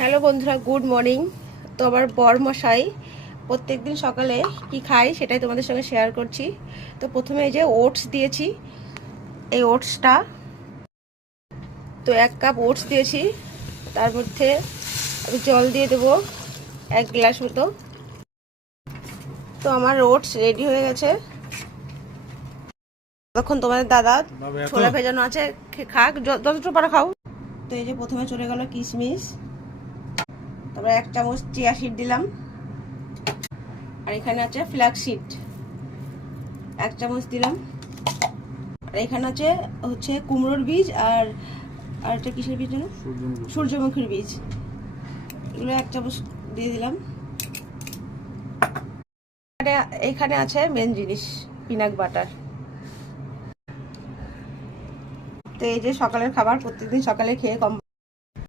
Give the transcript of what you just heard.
Hello বন্ধুরা, good morning. তো আমার বরমশাই প্রত্যেকদিন সকালে কি খাই সেটাই তোমাদের সঙ্গে শেয়ার করছি। তো প্রথমে এই যে ওটস দিয়েছি, এই ওটসটা, তো 1 কাপ ওটস দিয়েছি, তার মধ্যে আমি জল দিয়ে দেবো 1 গ্লাস মতো। তো আমার ওটস রেডি হয়ে গেছে। তখন তোমাদের দাদা ছোলা ভেজানো আছে, খাক, যতটুকু পারো খাও। তো এই যে প্রথমে চলে গেল কিশমিশ, তারপরে 1 চামচ চিয়া সিড দিলাম, আর এখানে আছে ফ্ল্যাক্স সিড 1 চামচ দিলাম, আর এখানে হচ্ছে কুমড়োর বীজ, আর এটা কিসের বীজ জানো? সূর্যমুখীর বীজ। এগুলো 1 চামচ দিয়ে দিলাম। এখানে আছে মেন জিনিস, পিনাট বাটার। তো এই যে সকালের খাবার, প্রত্যেকদিন সকালে খেয়ে কম